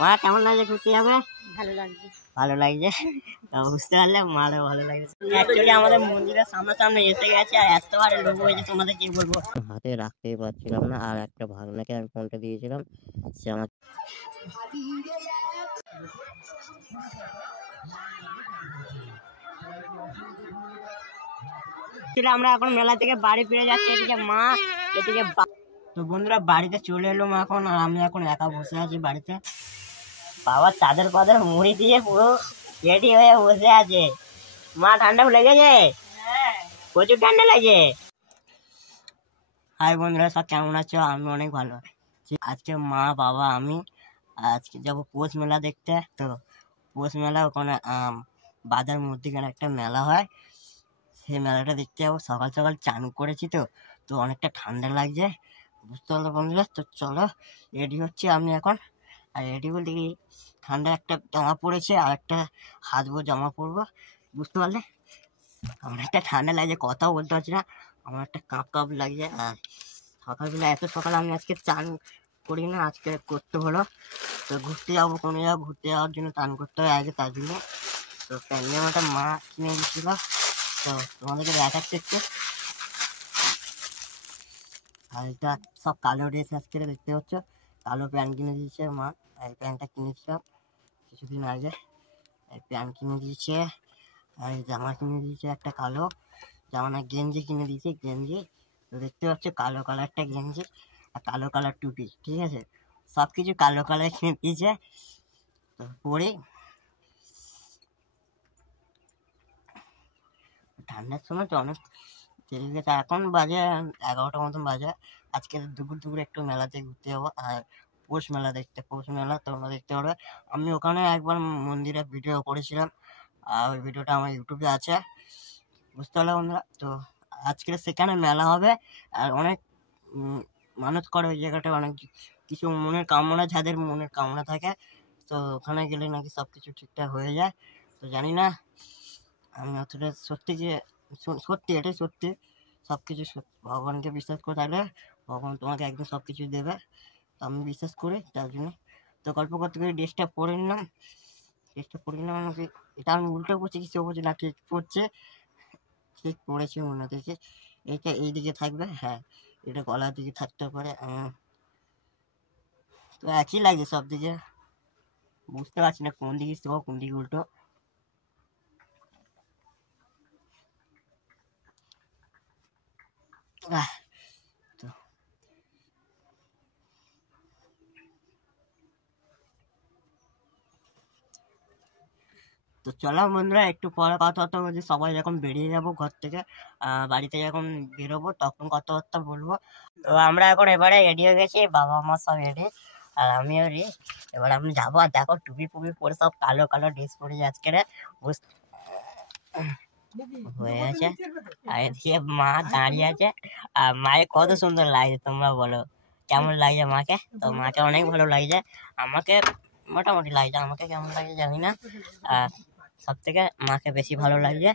মা কেমন লাগছে ঘুরতে যাবে? ভালো লাগছে। ভালো লাগছে, বুঝতে পারলে মারও ভালো লাগছে। অ্যাকচুয়ালি আমাদের মন্দিরের সামনে এসে গেছে আর এত ভালো লোক হয়েছে তোমাদের কি বলবো, হাতে রাখতেই পারছিলাম না। আর একটা ভাগনাকে আমি ফোনটা দিয়েছিলাম, সে আমার আমরা এখন মেলা থেকে বাড়ি ফিরে যাচ্ছি। এদিকে মা, এদিকে তো বন্ধুরা বাড়িতে চলে এলাম এখন, আর আমি এখন একা বসে আছি বাড়িতে। বাবা চাদর পাদর মুড়ি দিয়ে পুরো রেডি হয়ে বসে আছে। মা ঠান্ডা লেগেছে? প্রচুর ঠান্ডা লাগছে। হাই বন্ধুরা, সব কেমন আছো? আমি অনেক ভালো আছি। আজকে মা বাবা আমি আজকে যাবো পৌষ মেলা দেখতে। তো পৌষ মেলা ওখানে বাজার মধ্যেখানে একটা মেলা হয়, সেই মেলাটা দেখতে যাবো। সকাল সকাল চান করেছি তো তো অনেকটা ঠান্ডা লাগছে, বুঝতে পারলো বন্ধুরা। তো চলো রেডি হচ্ছি আমি এখন। আর রেডি বলতে কি, ঠান্ডা একটা জামা পড়েছে আর একটা হাতবো জামা পরবো, বুঝতে পারলে। আমার একটা ঠান্ডা লাগছে, কথাও বলতে পারছি না, আমার একটা কাঁপ কাঁপ লাগছে। আর সকালবেলা এত সকালে আমি আজকে চান করি না, আজকে করতে হলো। তো ঘুরতে যাবো, কোনো জায়গায় ঘুরতে যাওয়ার জন্য চান করতে হয় আগে, তার জন্য। তো প্যান্ট জামাটা মা কিনে দিচ্ছিল, তো তোমাদেরকে দেখাচ্ছে একটু। আর এটা সব কালো ড্রেস আজকে দেখতে পাচ্ছ, কালো প্যান্ট কিনে দিয়েছে মা। এই প্যান্টটা কিনেছিলাম কিছুদিন আগে, এই প্যান্ট কিনে দিয়েছে। আর এই জামা কিনে দিয়েছে একটা কালো জামা, না গেঞ্জি কিনে দিয়েছে, গেঞ্জি। তো দেখতে পাচ্ছ কালো কালারটা গেঞ্জি আর কালো কালার টুপি, ঠিক আছে, সব কিছু কালো কালার কিনে দিয়েছে। তো পরে ঠান্ডার সময় তো অনেক দেরি গেছে, এখন বাজে 11টা মতন বাজে। আজকে দুপুর একটু মেলাতে ঘুরতে যাবো, আর পৌষ মেলা দেখতে। পৌষ মেলা তোমরা দেখতে পারবে, আমি ওখানে একবার মন্দিরে ভিডিও করেছিলাম, আর ওই ভিডিওটা আমার ইউটিউবে আছে, বুঝতে পারলে বন্ধুরা। তো আজকে সেখানে মেলা হবে, আর অনেক মানত করে ওই জায়গাটা, অনেক কিছু মনের কামনা, যাদের মনের কামনা থাকে, তো ওখানে গেলে নাকি সব কিছু ঠিকঠাক হয়ে যায়। তো জানি না, আমি অতটা সত্যি যে সত্যি, এটাই সত্যি, সব কিছু ভগবানকে বিশ্বাস করে থাকলে ভগবান তোমাকে একদম সব কিছু দেবে। তো আমি বিশ্বাস করি, তার জন্য। তো গল্প করতে করে ড্রেসটা পরে নিলাম, আমাকে। এটা আমি উল্টো পড়ছি, কিছু বলছি না, ঠিক পড়ছে, ঠিক পড়েছি মনে থেকে। এইটা এই দিকে থাকবে, হ্যাঁ, এটা গলার দিকে থাকতে পারে। তো একই লাগছে সব দিকে, বুঝতে পারছি না কোন দিকে শো কোন দিকে উল্টো। তো তো চলো বন্ধুরা, একটু পরে কথাবার্তা বলছি। সবাই যখন বেরিয়ে যাবো ঘর থেকে, বাড়িতে যখন বেরোবো তখন কথাবার্তা বলবো। তো আমরা এখন এবারে রেডি হয়ে গেছি, বাবা মা সব রেডি, আর আমিও রেডি। এবার আমি যাবো, আর দেখো টুপি ফুপি পরে সব কালো কালো ড্রেস পরে আজকে হয়ে গেছে। আর এদিকে মা দাঁড়িয়ে আছে, আর মায়ের কত সুন্দর লাগছে, তোমরা বলো কেমন লাগছে মাকে? তো মাকে অনেক ভালো লাগছে, আমাকে মোটামুটি লাগছে, আমাকে কেমন লাগছে জানি না। আর সব থেকে মাকে বেশি ভালো লাগছে।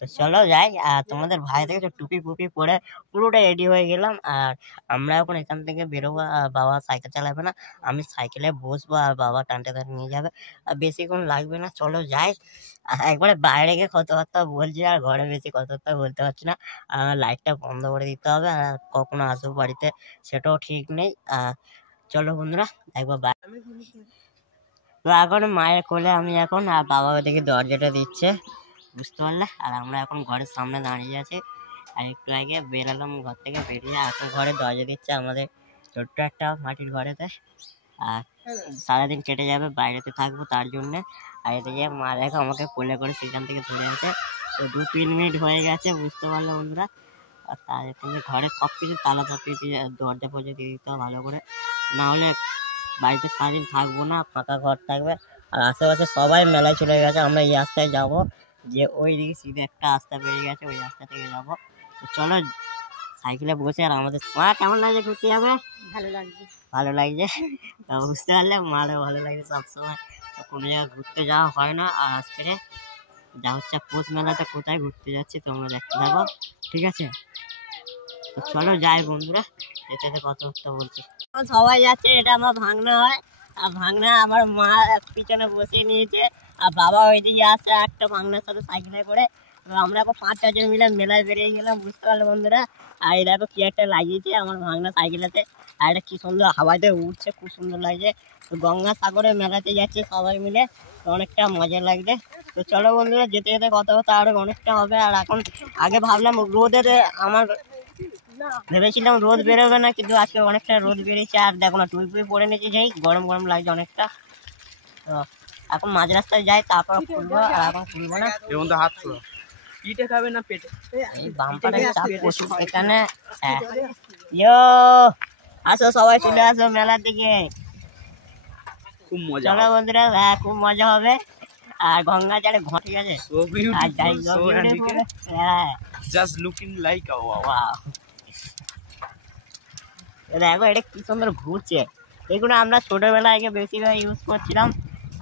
তো চলো যাই। আর তোমাদের ভাই থেকে টুপি ফুপি পরে পুরোটা রেডি হয়ে গেলাম, আর আমরা এখন এখান থেকে বেরোবো। আর বাবা সাইকেল চালাবে না, আমি সাইকেলে বসবো, আর বাবা টানতে টানতে নিয়ে যাবে, আর বেশিক্ষণ লাগবে না। চলো যাই। একবারে বাইরে গিয়ে কথাবার্তা বলছি, আর ঘরে বেশি কথাবার্তা বলতে পারছি না, লাইটটা বন্ধ করে দিতে হবে, আর কখনো আসবো বাড়িতে সেটাও ঠিক নেই। চলো বন্ধুরা, একবার তো এখন মায়ের কোলে আমি এখন, আর বাবা ওদিকে দরজাটা দিচ্ছে, বুঝতে পারলে। আর আমরা এখন ঘরের সামনে দাঁড়িয়ে আছি, আর একটু আগে বেরোলাম ঘর থেকে, বেরিয়ে এখন ঘরে দরজা দিচ্ছে আমাদের ছোট্ট একটা মাটির ঘরেতে। আর সারাদিন কেটে যাবে, বাইরেতে থাকবো তার জন্যে। আর এদিকে মা দেখো আমাকে কোলে করে সেখান থেকে ধরে আছে। তো 2-3 মিনিট হয়ে গেছে, বুঝতে পারলো বন্ধুরা। আর তার এখানে ঘরের সব কিছু তালা চাপিয়ে দিয়ে দরজা ফরজা দিয়ে দিতে হবে ভালো করে, না হলে বাড়িতে সারাদিন থাকবো না, ফাঁকা ঘর থাকবে। আর আশেপাশে সবাই মেলায় চলে গেছে, আমরা এই রাস্তায় যাবো, যে ওই দিকে সিধে একটা রাস্তা বেরিয়ে গেছে, ওই রাস্তা থেকে যাবো। তো চলো সাইকেলে বসে। আর আমাদের মা কেমন লাগছে ঘুরতে যাবে? ভালো লাগছে। ভালো লাগছে, তা বুঝতে পারলে মারও ভালো লাগছে সবসময়। তো কোনো জায়গায় ঘুরতে যাওয়া হয় না, আর আজকে যা হচ্ছে পৌষ মেলাতে কোথায় ঘুরতে যাচ্ছে তোমরা দেখতে থাকো, ঠিক আছে। তো চলো যাই বন্ধুরা, যেতে কথাবার্তা বলছি। সবাই যাচ্ছে, এটা আমার ভাঙনা হয়, আর ভাঙনা আমার মা পিছনে বসে নিয়েছে আর বাবা ওইদিকে আসছে একটা ভাঙনার সাথে সাইকেলে করে। আমরা এখন 5-6 জন মিলে মেলায় বেরিয়ে গেলাম, বুঝতে পারলো বন্ধুরা। আর এই দেখো কি একটা লাগিয়েছে আমার ভাঙনা সাইকেলেতে, আর এটা কি সুন্দর হাওয়াতে উঠছে, খুব সুন্দর লাগছে। তো গঙ্গাসাগরে মেলাতে যাচ্ছে সবাই মিলে, তো অনেকটা মজা লাগছে। তো চলো বন্ধুরা, যেতে যেতে কথা কথা আরো অনেকটা হবে। আর এখন আগে ভাবলাম রোদের, আমার ভেবেছিলাম রোদ বেরোবে না, কিন্তু আজকে অনেকটা রোদ বেরিয়েছে। আর দেখো না টুপি পরে নিয়েছি, যাই গরম গরম লাগছে অনেকটা। তো এখন মাঝ রাস্তায় যাই, তারপর খুলবো। আর এখন খুলবো না, হাত পুরো পিঠে খাবে না পেটে, এই বাম্পারের চাপ প্রচুর এখানে। ইয়ো আসো সবাই, চলে আসো মেলার দিকে, খুব মজা। চলো বন্ধুরা, খুব মজা হবে। আর গঙ্গা জলে ঘটে গেছে, আর যাই জাস্ট লুকিং লাইক দেখো এটা কি সুন্দর ঘুরছে। এগুলো আমরা ছোটবেলায় আগে বেশিরভাগ ইউজ করছিলাম।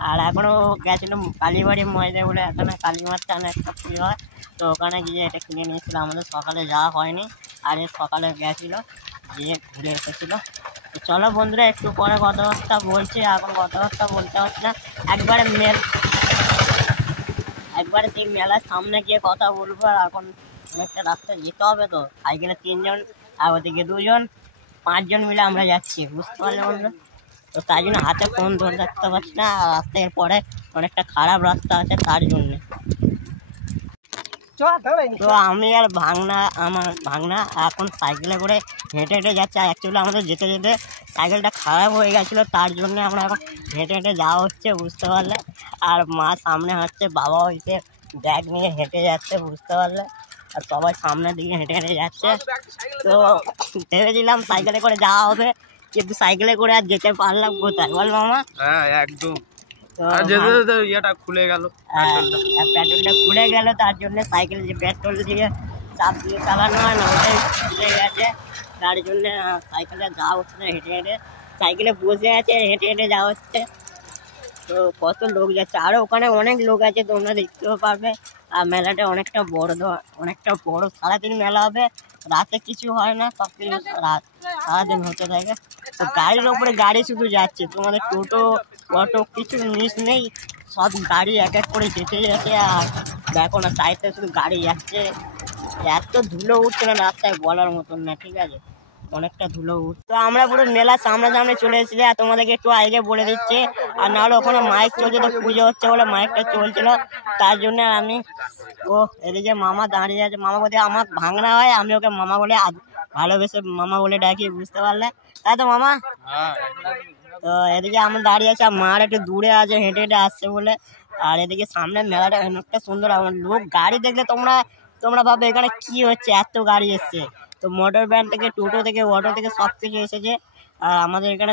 আর এখনো গেছিলাম কালীবাড়ি ময়দা বলে, এখানে কালীমার টান একটা পুজো হয়, তো ওখানে গিয়ে এটা কিনে নিয়েছিলাম। আমাদের সকালে যাওয়া হয়নি, আর এর সকালে গেছিলো, গিয়ে ঘুরে এসেছিলো। তো চলো বন্ধুরা, একটু পরে কথাবার্তা বলছি, এখন কথাবার্তা বলতে হচ্ছে না, একবারে সেই মেলার সামনে গিয়ে কথা বলবো। আর এখন অনেকটা রাস্তায় যেতে হবে, তো সাইকেলে 3 জন আর ওদিকে 2 জন, 5 জন মিলে আমরা যাচ্ছি, বুঝতে পারলে বন্ধুরা। তো তাই জন্য হাতে ফোন ধরে রাখতে পারছি না, আর রাস্তায় পরে অনেকটা খারাপ রাস্তা আছে তার জন্যে। তো আমি আর আমার ভাঙনা এখন সাইকেলে করে হেঁটে হেঁটে যাচ্ছে। আর অ্যাকচুয়ালি আমাদের যেতে যেতে সাইকেলটা খারাপ হয়ে গেছিলো, তার জন্য আমরা এখন হেঁটে হেঁটে যাওয়া হচ্ছে, বুঝতে পারলে। আর মা সামনে হচ্ছে, বাবা হয়েছে ব্যাগ নিয়ে হেঁটে যাচ্ছে, বুঝতে পারলে। আর সবাই সামনের দিকে হেঁটে হেঁটে যাচ্ছে। তো ভেবেছিলাম সাইকেলে করে যাওয়া হবে, কিন্তু সাইকেলে করে আর যেতে পারলাম কোথায় বল মামা? হ্যাঁ একদম, আর যেতে যেতে ইয়েটা খুলে গেল, পেট্রোলটা খুলে গেল, তার জন্য সাইকেল যে পেট্রোল দিয়ে চাপ দিয়ে চালানো হয় না, ওটাই খুলে গেছে, তার জন্য সাইকেলে যাওয়া হচ্ছে না, হেঁটে হেঁটে সাইকেলে বসে আছে, হেঁটে হেঁটে যাওয়া হচ্ছে। তো কত লোক যাচ্ছে, আরও ওখানে অনেক লোক আছে, তোমরা দেখতেও পারবে। আর মেলাটা অনেকটা বড়, সারাদিন মেলা হবে, রাতে কিছু হয় না, সব কিছু সারাদিন হতে থাকে। তো গাড়ির ওপরে গাড়ি শুধু যাচ্ছে, তোমাদের টোটো অটো কিছু মিস নেই, সব গাড়ি এক এক করে যেতে যাচ্ছে। আর দেখো না সাইডে শুধু গাড়ি যাচ্ছে, এত ধুলো উঠছে না রাস্তায় বলার মতন না, ঠিক আছে, অনেকটা ধুলো উঠছে। তো আমরা পুরো মেলার সামনে চলে এসেছি, আর তোমাদেরকে একটু আগে বলে দিচ্ছি। আর নাহলে ওখানে মাইক চলছে, তো পুজো হচ্ছে বলে মাইকটা চলছিল, তার জন্য আমি এদিকে মামা দাঁড়িয়ে আছে। মামা বলতে আমার ভাঙনা হয়, আমি ওকে মামা বলে ভালোবেসে মামা বলে ডাকি, বুঝতে পারলে, তাই তো মামা? তো এদিকে আমরা দাঁড়িয়ে আছি, আর মার একটু দূরে আছে, হেঁটে হেঁটে আসছে বলে। আর এদিকে সামনে মেলাটা অনেকটা সুন্দর, আমার লোক গাড়ি দেখলে তোমরা ভাবে এখানে কি হচ্ছে, এত গাড়ি এসছে। তো মোটর ভ্যান থেকে, টোটো থেকে, অটো থেকে সব কিছু এসেছে। আর আমাদের এখানে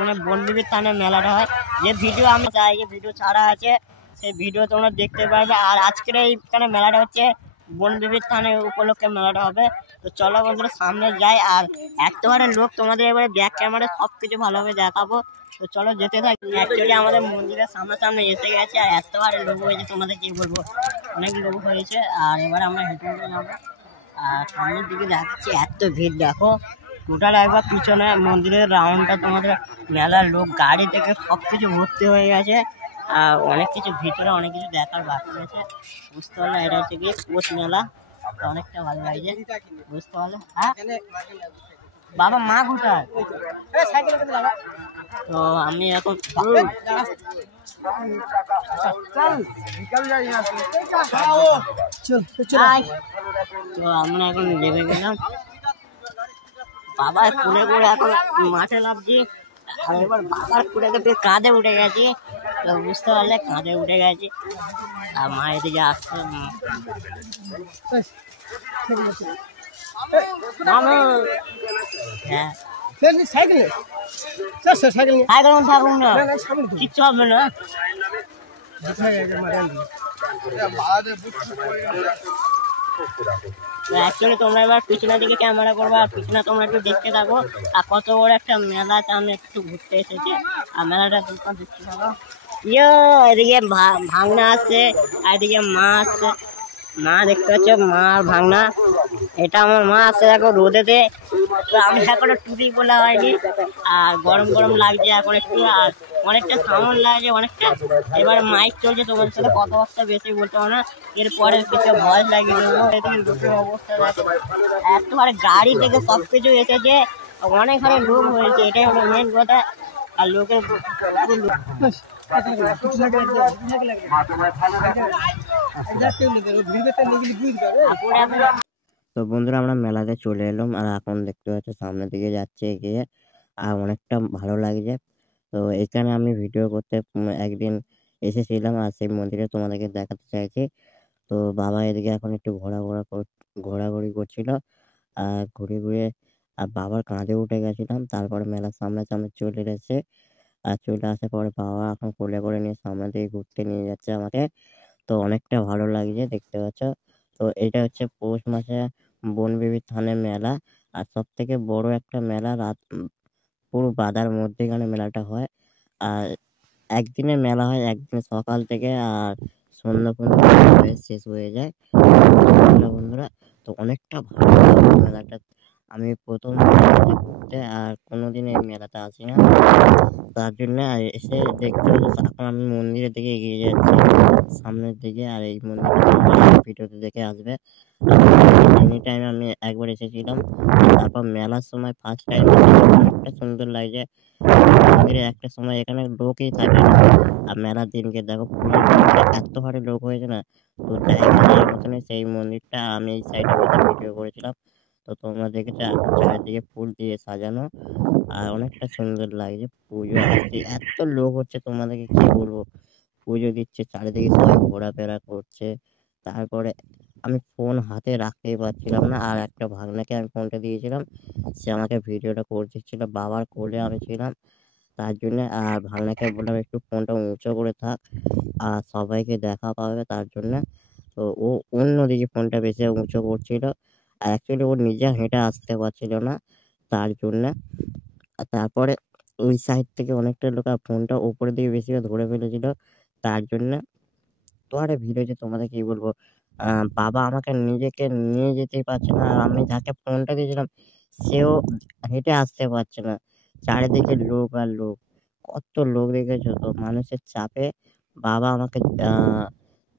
মানে বনবিবির থানার মেলাটা হয়, যে ভিডিও আমি চাই, যে ভিডিও ছাড়া আছে সেই ভিডিও তোমরা দেখতে পারবে। আর আজকের এইখানে মেলাটা হচ্ছে বনবিবির থানার উপলক্ষে মেলাটা হবে। তো চলো বন্ধুরা সামনে যাই, আর একেবারে লোক তোমাদের এবারে ব্যাক ক্যামেরা সব কিছু ভালোভাবে দেখাবো। তো চলো যেতে থাকি। অ্যাকচুয়ালি আমাদের মন্দিরের সামনে এসে গেছে, আর একেবারে লোক হয়েছে, তোমাদের কি বলবো, অনেক লোক হয়েছে। আর এবার আমরা হেঁটে হেঁটে যাবো, আর সামনের দিকে যাচ্ছি, এত ভিড় দেখো, টোটাল একবার পিছনে মন্দিরের রাউন্ডটা তোমাদের মেলার লোক গাড়ি থেকে সব কিছু ভর্তি হয়ে গেছে। আর অনেক কিছু ভিতরে অনেক কিছু দেখার বাকি আছে, বুঝতে পারলে। এটা হচ্ছে গিয়ে পৌষ মেলা, অনেকটা ভালো লাগছে, বুঝতে পারলে। হ্যাঁ বাবা, মা কোথায়? তো আমি এখন তো আমরা এখন নেমে গেলাম, বাবা খুলে করে এখন মাঠে নামছি। আর এবার বাবার খুলে কাঁধে উঠে গেছি, তো বুঝতে পারলে কাঁধে উঠে গেছি। আর মা এদিকে আসছে, হ্যাঁ সাইকেল থাকুক না, কিচ্ছু হবে না। অ্যাকচুয়ালি তোমরা এবার পিছনের দিকে ক্যামেরা করবো, আর পিছনে তোমরা একটু দেখতে থাকো। আর কত বড় একটা মেলা, আমি একটু ঘুরতে এসেছি, আর মেলাটা তোমরা দেখতে থাকো। এদিকে ভাঙনা আসছে, আর এদিকে মা আসছে, মা দেখতে পাচ্ছ, মা আর ভাগনা, এটা আমার মা আসছে দেখো রোদেতে। তো আমি এখনো টুপি বলা হয়নি, আর গরম গরম লাগছে এখন একটু, আর অনেকটা সাউন্ড লাগছে অনেকটা। এবার মাইক চলছে, তোমাদের সাথে কথাবার্তা বেশি বলতে পারো না, এরপরে কিছু ভয় লাগিয়ে দেবো। এদিকে লোকের অবস্থা দেখো, এত আর গাড়ি থেকে সবকিছু এসেছে, অনেক ঘরে লোক হয়েছে, এটাই হলো মেন কথা। আর লোকের তো বন্ধুরা আমরা মেলাতে চলে এলাম, আর এখন দেখতে পাচ্ছ সামনের দিকে যাচ্ছে এগিয়ে, আর অনেকটা ভালো লাগছে। তো এখানে আমি ভিডিও করতে একদিন এসেছিলাম, আর সেই মন্দিরে তোমাদেরকে দেখাতে চাইছি। তো বাবা এদিকে এখন একটু ঘোরাঘুরি করছিল, আর ঘুরে ঘুরে আর বাবার কাঁধে উঠে গেছিলাম। তারপরে মেলার সামনে সামনে চলে এসেছে, আর চলে আসার পরে বাবা এখন কোলে করে নিয়ে সামনে দিকে ঘুরতে নিয়ে যাচ্ছে আমাকে। তো অনেকটা ভালো লাগছে দেখতে পাচ্ছ। তো এটা হচ্ছে পৌষ মাসে বনবিবি থানের মেলা, আর সব থেকে বড় একটা মেলা। পুরো বাজার মধ্যেখানে মেলাটা হয়, আর একদিনের মেলা হয়, একদিন সকাল থেকে আর সন্ধ্যা পর্যন্ত হয়ে শেষ হয়ে যায়। বুঝলে বন্ধুরা, তো অনেকটা ভালো লাগে মেলাটা। আমি প্রথম ঘুরতে, আর কোনোদিন এই মেলাতে আসি না, তার জন্য এসে দেখতে হলো। এখন আমি মন্দিরের দিকে এগিয়ে যাচ্ছি সামনের দিকে, আর এই মন্দিরটা ভিডিওতে দেখে আসবে। এনি টাইম আমি একবার এসেছিলাম, তারপর মেলার সময় ফার্স্ট টাইম অনেকটা সুন্দর লাগছে। মন্দিরে একটা সময় এখানে লোকই থাকে না, আর মেলার দিনকে দেখো পুজোর দিনকে এত হারে লোক হয়েছে না, তো জায়গা নেওয়ার মতন সেই মন্দিরটা। আমি এই সাইডে বসে ভিডিও করেছিলাম, তো তোমরা দেখেছো চারিদিকে ফুল দিয়ে সাজানো, আর অনেকটা সুন্দর লাগছে। পুজো আসছে, এত লোক হচ্ছে তোমাদেরকে কি বলবো। পুজো দিচ্ছে, চারিদিকে সবাই ঘোরাফেরা করছে। তারপরে আমি ফোন হাতে রাখতেই পারছিলাম না, আর একটা ভাগনাকে আমি ফোনটা দিয়েছিলাম, সে আমাকে ভিডিওটা করে দিচ্ছিল। বাবার কোলে আমি ছিলাম, তার জন্য। আর ভাগনাকে বললাম একটু ফোনটা উঁচু করে থাক, আর সবাইকে দেখা পাবে তার জন্য। তো ও অন্যদিকে ফোনটা বেশি উঁচু করছিল, আর অ্যাকচুয়ালি ও নিজে হেঁটে আসতে পারছিল না, তার জন্য। আর তারপরে ওই সাইড থেকে অনেকটা লোক আর ফোনটা উপরের দিকে বেশি করে ধরে ফেলেছিল, তার জন্য। তো আরে ভিড় হয়েছে, তোমাদের কি বলবো। বাবা আমাকে নিজেকে নিয়ে যেতেই পারছে না, আর আমি যাকে ফোনটা দিয়েছিলাম সেও হেঁটে আসতে পারছে না। চারিদিকে লোক আর লোক, কত লোক দেখেছো তো। মানুষের চাপে বাবা আমাকে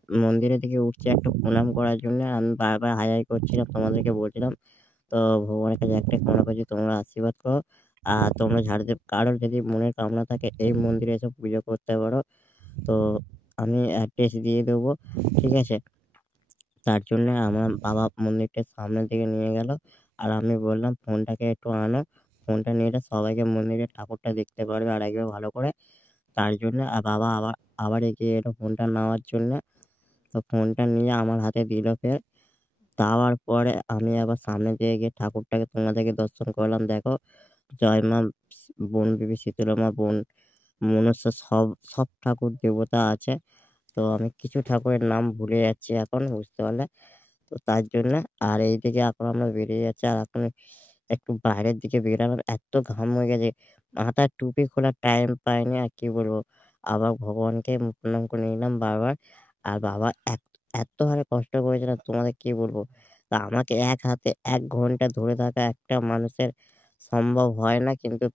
মন্দিরের দিকে উঠছে একটু প্রণাম করার জন্য। আমি বারবার হাই হাই করছিলাম, তোমাদেরকে বলছিলাম। তো ভগবানের কাছে একটাই কামনা করছি, তোমরা আশীর্বাদ করো, আর তোমরা ঝাড়তে কারোর যদি মনের কামনা থাকে এই মন্দিরে এসে পুজো করতে পারো। তো আমি অ্যাড্রেস দিয়ে দেবো, ঠিক আছে। তার জন্য আমার বাবা মন্দিরটার সামনের দিকে নিয়ে গেল, আর আমি বললাম ফোনটাকে একটু আনো, ফোনটা নিয়ে এলে সবাইকে মন্দিরের ঠাকুরটা দেখতে পারবে আর একবার ভালো করে। তার জন্য আর বাবা আবার আবার এগিয়ে এলো ফোনটা নেওয়ার জন্য। তো ফোনটা নিয়ে আমার হাতে দিল ফের। দেওয়ার পরে আমি আবার সামনে দিয়ে গিয়ে ঠাকুরটাকে তোমাদেরকে দর্শন করলাম। দেখো, জয় মা বনবিবি শীতলা মা, বন মনসা, সব সব ঠাকুর দেবতা আছে। তো আমি কিছু ঠাকুরের নাম ভুলে যাচ্ছি এখন, বুঝতে পারলে। তো তার জন্য আর এইদিকে এখন আমরা বেরিয়ে যাচ্ছি, আর এখন একটু বাইরের দিকে বেরালাম, এত ঘাম হয়ে গেছে, মাথায় টুপি খোলার টাইম পাইনি। আর কি বলবো, আবার ভগবানকে প্রণাম করে নিলাম বারবার। আর বাবা এত হারে কষ্ট করেছে না, তোমাদের কি বলবো। তা আমাকে এক হাতে 1 ঘন্টা ধরে থাকা একটা মানুষের সম্ভব হয় না, কিন্তু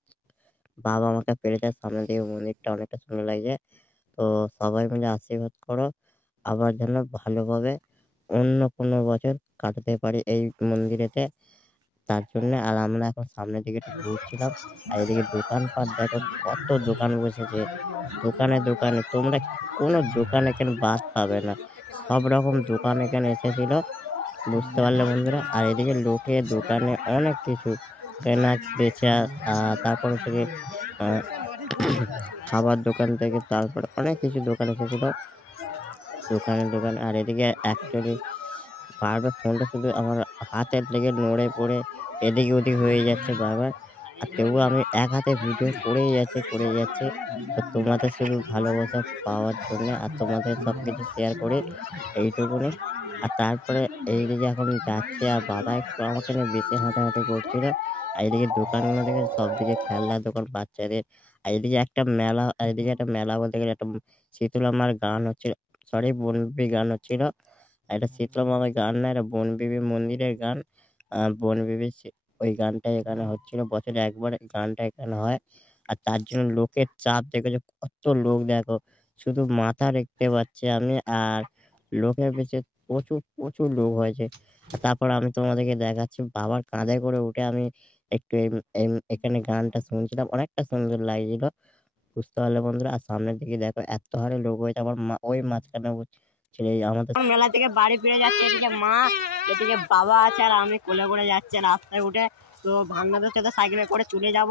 বাবা আমাকে পেরেছে। সামনে দিকে মন্দিরটা অনেকটা সুন্দর লাগছে। তো সবাই মিলে আশীর্বাদ করো, আবার যেন ভালোভাবে অন্য কোনো বছর কাটাতে পারি এই মন্দিরেতে, তার জন্য। আর আমরা এখন সামনের দিকে একটু ঘুরছিলাম, আর এদিকে দোকানপাট দেখো, কত দোকান বসেছে। দোকানে দোকানে, তোমরা কোনো দোকান এখানে বাদ পাবে না, সব রকম দোকান এখানে এসেছিল, বুঝতে পারলে বন্ধুরা। আর এদিকে লোকে দোকানে অনেক কিছু কেনা বেচা, তারপর হচ্ছে গিয়ে খাবার দোকান থেকে তারপর অনেক কিছু দোকান এসেছিল, দোকানে দোকানে। আর এদিকে অ্যাকচুয়ালি বারবার ফোনটা শুধু আমার হাতের লেগে নড়ে পড়ে এদিক ওদিক হয়ে যাচ্ছে বারবার, আর তবুও আমি এক হাতে ভিডিও করেই যাচ্ছি। তো তোমাদের শুধু ভালোবাসা পাওয়ার জন্য, আর তোমাদের সব কিছু শেয়ার করে এইটুকুনি। আর তারপরে এইদিকে এখন যাচ্ছে, আর বাবা একটু আমাকে নিয়ে বেশি হাঁটাহাঁটি করছিল। আর এদিকে দোকানগুলো দেখে, সব দিকে খেলনার দোকান বাচ্চাদের। আর এদিকে একটা মেলা, বলতে গেলে একটা শীতলা মার গান হচ্ছিল, সরি বনবিবি গান হচ্ছিল। এটা শীতলা মামার গান না, এটা বনবিবি মন্দিরের গান। বনবিবি ওই গানটা এখানে হচ্ছিল, বছরে একবার গানটা এখানে হয়। আর তার জন্য লোকের চাপ দেখেছো, কত লোক দেখো, শুধু মাথা দেখতে পাচ্ছি আমি। আর লোকের বেশি প্রচুর প্রচুর লোক হয়েছে। আর তারপর আমি তোমাদেরকে দেখাচ্ছি বাবার কাঁধে করে উঠে আমি একটু এখানে গানটা শুনছিলাম, অনেকটা সুন্দর লাগছিল, বুঝতে পারলে বন্ধুরা। আর সামনের দিকে দেখো এত হারে লোক হয়েছে, আমার মা ওই মাঝখানে ছেলে আমাদের মেলা থেকে বাড়ি ফিরে যাচ্ছে। এদিকে মা, এদিকে বাবা আছে, আর আমি কোলে করে যাচ্ছে রাস্তায় উঠে। তো ভাগনাদের সাথে সাইকেলে করে চলে যাব,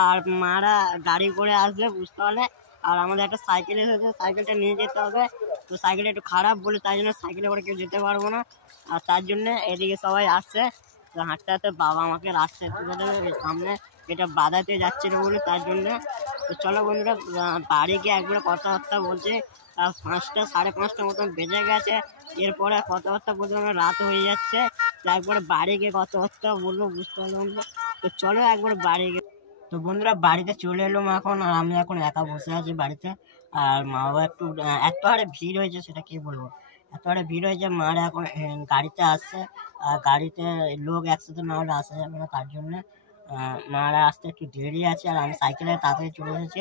আর মারা গাড়ি করে আসবে, বুঝতে পারলে। আর আমাদের একটা সাইকেল এসেছে, সাইকেলটা নিয়ে যেতে হবে। তো সাইকেলটা একটু খারাপ বলে তাই জন্য সাইকেলে করে কেউ যেতে পারবো না। আর তার জন্য এদিকে সবাই আসছে। তো হাঁটতে হাঁটতে বাবা আমাকে রাস্তায় তুলে দেবে, সামনে এটা বাধাতে যাচ্ছিল বলে তার জন্য। তো চলো বন্ধুরা, বাড়ি গিয়ে একবারে কথাবার্তা বলছে। 5টা 5:30 মতন বেজে গেছে। এরপরে কথাবার্তা বলতে আমার রাত হয়ে যাচ্ছে। তো একবারে বাড়ি গিয়ে কথাবার্তা বলবো, বুঝতে পারলাম। তো চলো একবার বাড়ি গিয়ে। তো বন্ধুরা বাড়িতে চলে এলাম এখন, আর আমি এখন একা বসে আছি বাড়িতে। আর মা বাবা একটু এত হারে ভিড় হয়েছে সেটা কি বলবো, এত হারে ভিড় হয়েছে। মারা এখন গাড়িতে আসছে, আর গাড়িতে লোক একসাথে না হলে আসা যাবে না, তার জন্য মারা আসতে একটু দেরি আছে। আর আমি সাইকেলে তাড়াতাড়ি চলে এসেছি,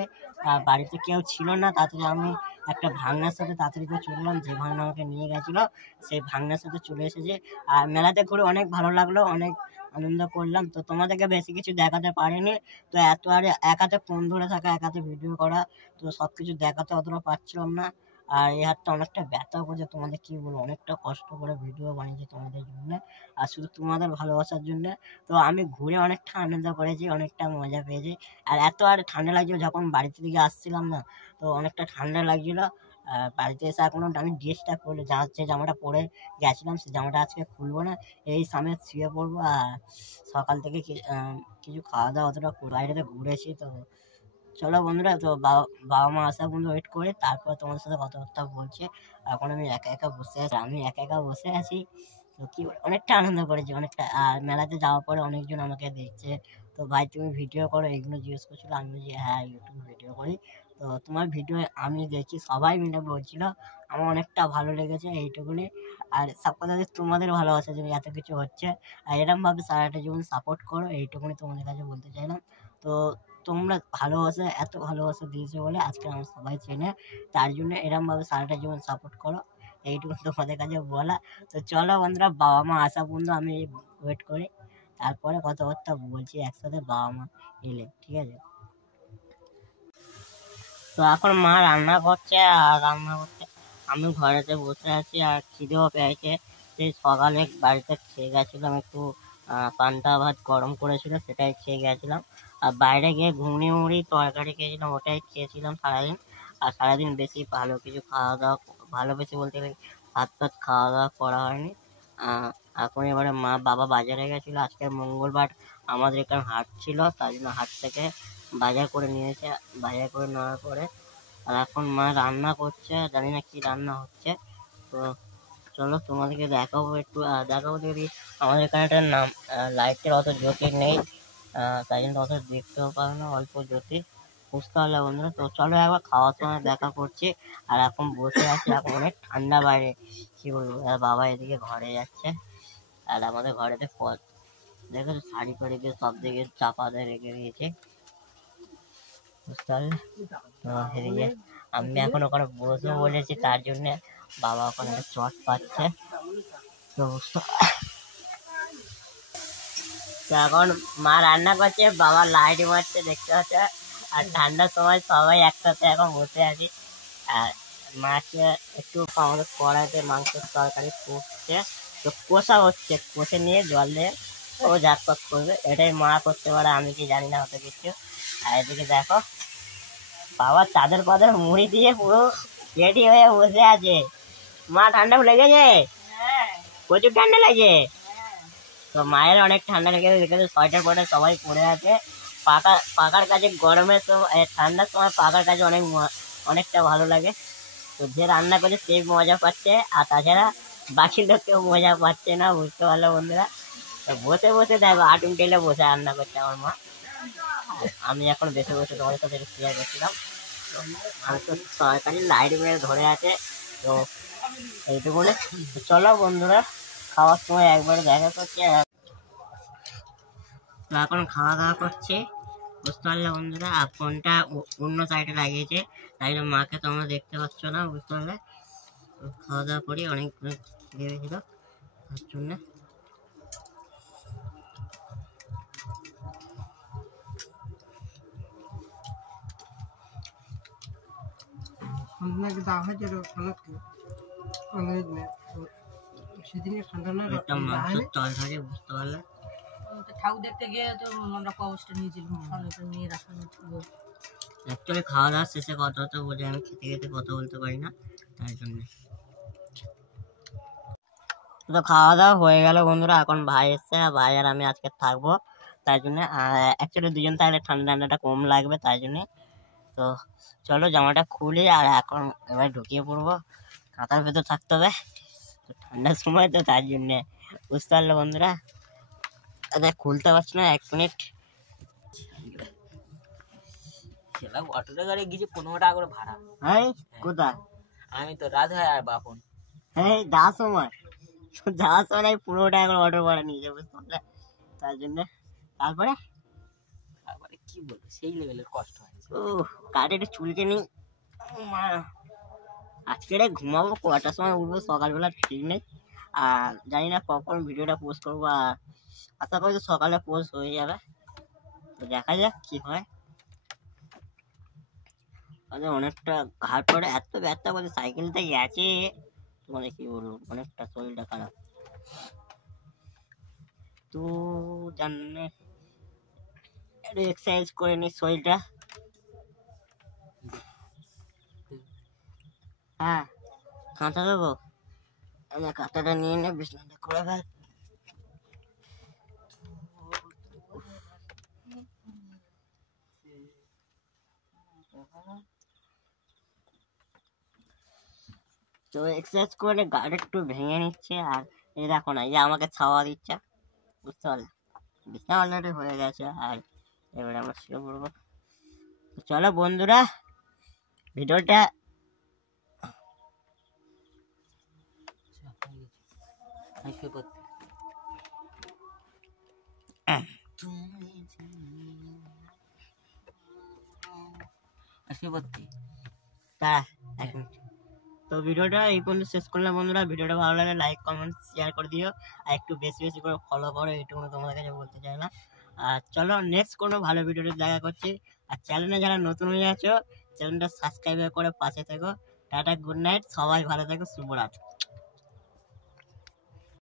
আর বাড়িতে কেউ ছিল না, তাড়াতাড়ি আমি একটা ভাগনার সাথে তাড়াতাড়ি করে চলে এলাম। যে ভাগনা আমাকে নিয়ে গেছিলো সেই ভাগনার সাথে চলে এসেছি। আর মেলাতে ঘুরে অনেক ভালো লাগলো, অনেক আনন্দ করলাম। তো তোমাদেরকে বেশি কিছু দেখাতে পারিনি, তো এত আরে এক হাতে ফোন ধরে থাকা, এক হাতে ভিডিও করা, তো সবকিছু দেখাতে অতটা পারছিলাম না। আর এই হাতটা অনেকটা ব্যথা করছে, তোমাদের কি বলবো, অনেকটা কষ্ট করে ভিডিও বানিয়েছি তোমাদের জন্য, আর শুধু তোমাদের ভালোবাসার জন্য। তো আমি ঘুরে অনেকটা আনন্দ করেছি, অনেকটা মজা পেয়েছি। আর এত আর ঠান্ডা লাগছিল যখন বাড়িতে দিকে আসছিলাম না, তো অনেকটা ঠান্ডা লাগছিল। বাড়িতে এসে এখনো আমি ড্রেসটা খুলে যে জামাটা পরে গেছিলাম সেই জামাটা আজকে খুলবো না, এই সামনে শুয়ে পড়বো। আর সকাল থেকে কিছু খাওয়া দাওয়া অতটা বাইরেতে ঘুরেছি। তো চলো বন্ধুরা, তো বাবা মা আসা পর্যন্ত ওয়েট করে তারপর তোমাদের সাথে কথাবার্তা বলছে। এখন আমি একা একা বসে আছি, তো কি অনেকটা আনন্দ করেছি, অনেকটা। আর মেলাতে যাওয়ার পরে অনেকজন আমাকে দেখছে, তো ভাই তুমি ভিডিও করো এগুলো জিজ্ঞেস করছিল। আমি বলছি হ্যাঁ ইউটিউব ভিডিও করি। তো তোমার ভিডিও আমি দেখি, সবাই মিলে বলছিল, আমার অনেকটা ভালো লেগেছে এইটুকুনি। আর সব কথা যে তোমাদের ভালোবাসা জন্য এত কিছু হচ্ছে, আর এরকম ভাবে সারাটা জীবন সাপোর্ট করো, এইটুকুনি তোমাদের কাছে বলতে চাইলাম। তো তোমরা ভালোবাসা, এত ভালোবাসা দিয়েছো বলে আজকে আমার সবাই চেনে, তার জন্য এরকম ভাবে সারাটা জীবন সাপোর্ট করো, এইটুকু তোমাদের কাছে বলা। তো চলো বন্ধুরা, বাবা মা আসা পর্যন্ত আমি ওয়েট করি, তারপরে কথাবার্তা বলছি একসাথে বাবা মা এলে, ঠিক আছে। তো এখন মা রান্না করছে, আর রান্না করতে আমি ঘরেতে বসে আছি, আর খিদেও পেয়েছে। সেই সকালে বাড়িতে খেয়ে গেছিলাম একটু পান্তা ভাত গরম করেছিল, সেটাই খেয়ে গেছিলাম। আর বাইরে গিয়ে ঘুগনি মুড়ি তরকারি খেয়েছিলাম, ওটাই খেয়েছিলাম সারাদিন। আর সারাদিন বেশি ভালো কিছু খাওয়া দাওয়া, ভালো বেশি বলতে গেলে ভাত টাত খাওয়া দাওয়া করা হয়নি। এখন এবারে মা বাবা বাজারে গেছিল, আজকে মঙ্গলবার আমাদের এখানে হাট ছিল, তাই জন্য হাট থেকে বাজার করে নিয়েছে। বাজার করে নেওয়ার পরে আর এখন মা রান্না করছে, জানি না কি রান্না হচ্ছে। তো চলো তোমাদেরকে দেখাবো একটু, দেখাবো যদি আমাদের এখানে একটা নাম লাইটের অত জ্যোতি নেই, তাই জন্য অত দেখতেও পাবে না, অল্প জ্যোতি, বুঝতে পারলে বন্ধুরা। তো চলো একবার খাওয়ার সময় দেখা করছি। আর এখন বসে আছি, এখন অনেক ঠান্ডা বাইরে, কি বলবো। আর বাবা এদিকে ঘরে যাচ্ছে, আর আমাদের ঘরেতে ফল দেখো শাড়ি ফাড়ি দিয়ে সব দিকে চাপা দিয়ে রেখে দিয়েছে, বুঝতে পারলে। তো এদিকে আমি এখন ওখানে বসে বলেছি, তার জন্য বাবা ওখানে চট পাচ্ছে। তো এখন মা রান্না করছে, বাবা লাইট মারছে, দেখতে পাচ্ছে। আর ঠান্ডার সময় সবাই একসাথে এখন বসে আছি। আর মাকে একটু আমাদের কড়াইতে মাংসের তরকারি ফুটছে, তো কষা হচ্ছে, কষে নিয়ে জল দিয়ে ও ঝাটপাট করবে, এটাই মা করতে পারে, আমি কি জানি না অত কিছু। আর এদিকে দেখো বাবা চাদর পাদর মুড়ি দিয়ে পুরো রেডি হয়ে বসে আছে। মা ঠান্ডা লেগেছে? প্রচুর ঠান্ডা লাগছে। তো মায়ের অনেক ঠান্ডা লেগেছে, দেখেছে সোয়েটার ফোয়েটার সবাই পরে আছে। পাকার কাছে গরমের সময়, ঠান্ডার সময় পাকার কাছে অনেকটা ভালো লাগে। তো যে রান্না করে সেই মজা পাচ্ছে, আর তাছাড়া বাকি লোক কেউ মজা পাচ্ছে না, বুঝতে পারলো বন্ধুরা। তো বসে বসে দেখো আটুন টেলে বসে রান্না করছে আমার মা। আমি এখন বসে বসে তোমাদের সাথে শেয়ার করছিলাম। তো তরকারি লাইট মেরে ধরে আছে, তো এইটুকুনি। চলো বন্ধুরা, খাওয়ার সময় একবারে দেখা করছি। এখন খাওয়া দাওয়া করছে, বুঝতে পারলে বন্ধুরা। আর ফোনটা অন্য সাইডে লাগিয়েছে, তাই জন্য মাকে তোমরা দেখতে পাচ্ছ না, বুঝতে পারলে। খাওয়া দাওয়া করি, অনেক ভেবেছিল তার জন্য। ঠাকুর দেখতে গিয়ে তো আমরা কবচটা নিয়েছিলাম, নিয়ে রাখা অ্যাকচুয়ালি খাওয়া দাওয়া শেষে কথা হতে বলে আমি খেতে খেতে কথা বলতে পারি না, তাই জন্য। তো খাওয়া দাওয়া হয়ে গেল বন্ধুরা, এখন ভাই এসছে, ভাই আর আমি আজকে থাকবো, তাই জন্য। অ্যাকচুয়ালি দুজন থাকলে ঠান্ডাটা কম লাগবে, তাই জন্যে। তো চলো জামাটা খুলি, আর এখন এবার ঢুকিয়ে পড়বো। কাঁথার ভেতর থাকতে হবে, তো ঠান্ডার সময় তো, তার জন্যে, বুঝতে পারলো বন্ধুরা। খুলতে পারছি না, 1 মিনিট। অটোতে গাড়ি গিয়েছি 15 টাকা করে ভাড়া। হ্যাঁ, কোথায়? আমি তো রাত হয় আর বাপন। হ্যাঁ, যাওয়ার সময় 15 টাকা করে অটো ভাড়া নিয়েছে, বুঝতে পারলে, তার জন্য। তারপরে কি বলবো, সেই লেভেলের কষ্ট হয়। ও কাটে একটু চুলকে নি। আজকে ঘুমাবো, কটার সময় উঠবো সকালবেলা ঠিক নেই। আর জানি না কখন ভিডিওটা পোস্ট করবো, আর আশা করি তো সকালে পোস্ট হয়ে যাবে। তো দেখা যাক কি হয়। অনেকটা ঘাট পড়ে, এত ব্যথা বলে সাইকেলটা গেছে, তোমাদের কি বলবো, অনেকটা শরীরটা খারাপ। তো জানে এক্সারসাইজ করে নি শরীরটা। হ্যাঁ, কাঁথা দেবো, আমি কাঁথাটা নিয়ে নে, বিছানাটা করে ফেল। তো এক্সারসাইজ করে গাড়ি একটু ভেঙে নিচ্ছে, আর এই দেখো না, এই আমাকে ছাওয়া দিচ্ছে, বুঝতে পারলে। বিছানা অলরেডি হয়ে গেছে, আর এবারে আমরা শুয়ে পড়বো। তো চলো বন্ধুরা, ভিডিওটা তো ভিডিওটা এই পর্যন্ত শেষ করলাম বন্ধুরা। ভিডিওটা ভালো লাগলে লাইক কমেন্ট শেয়ার করে দিও, আর একটু বেশি বেশি করে ফলো করো, এইটুকু তোমাদের কাছে বলতে চাই না। আর চলো নেক্সট কোনো ভালো ভিডিওতে দেখা করছি। আর চ্যানেলে যারা নতুন হয়ে আছো, চ্যানেলটা সাবস্ক্রাইব করে পাশে থেকো। টাটা, গুড নাইট, সবাই ভালো থেকো, শুভরাত্রি।